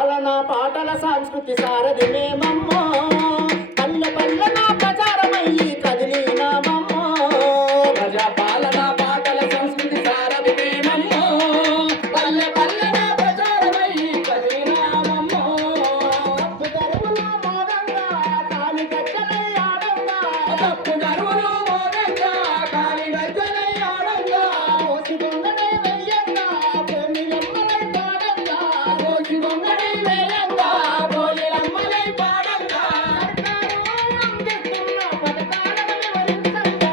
పాలన పాటల సంస్కృతి సారథి మేమమ్మో పల్లె పల్లెన ప్రచారమయ్యి కదిలినామమ్మో ప్రజా పాలన పాటల సంస్కృతి సారథి మేమమ్మో పల్లె పల్లెన ప్రచారమయ్యి కదిలినామమ్మో తప్పు దరువుల మోగంగా కాలి గజ్జలై ఆడంగా తప్పు దరువులు మోగంగా కాలి గజ్జలై ఆడంగా మోసి దొంగనే వెయ్యంగా భూమిలమ్మలై పాడంగా కోసి దొంగడి వేయంగా బోలిరమ్మలై పాడంగా సర్కారు అందిస్తున్న పథకాలను వివరించంగా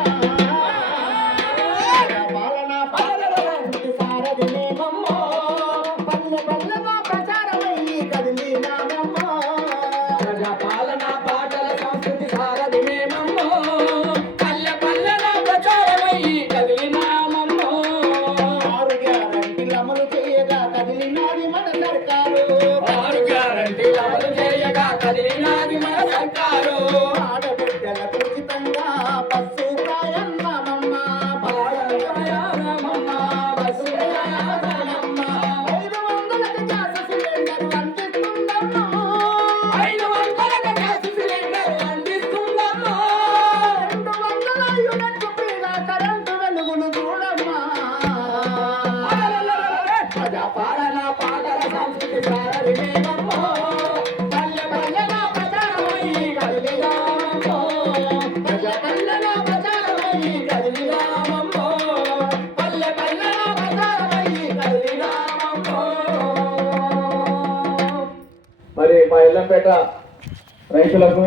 పాలన పాటల సంస్కృతి సారథి మేమమ్మో పల్లె పల్లెన ప్రచారమయ్యి కదిలినామమ్మో ప్రజా పాలన పాటల సంస్కృతి సారథి మేమమ్మో పల్లె పల్లెన ప్రచారమయ్యి కదిలినామమ్మో ఆరు గ్యారంటీలు అమలు చేయగా కదిలినాది మన సర్కారు ఆరు గ్యారంటీలు అమలు చేయగా కదిలినాది మన సర్కారు ఆడబిడ్డలకు ఉచితంగా బస్సు ప్రయాణమమ్మ పాడమమ్మ బస్సు ప్రయాణమమ్మ 500కి గ్యాస్ సిలిండర్ అందిస్తుందమ్మా 500కి గ్యాస్ సిలిండర్ అందిస్తుందమ్మా 200 యూనిట్లు ఫ్రీగా కరెంటు వెలుగును చూడమ్మా ప్రజా పాలన పాటల సంస్కృతి సారథి మేమమ్మో పల్లె పల్లెన ప్రచారమయ్యి కదిలినామమ్మో ప్రజా పల్లెన ప్రచారమయ్యి కదిలినామమ్మో పల్లె పల్లెన ప్రచారమయ్యి కదిలినామమ్మో. మరి మా ఇల్లంపేట రైతులకు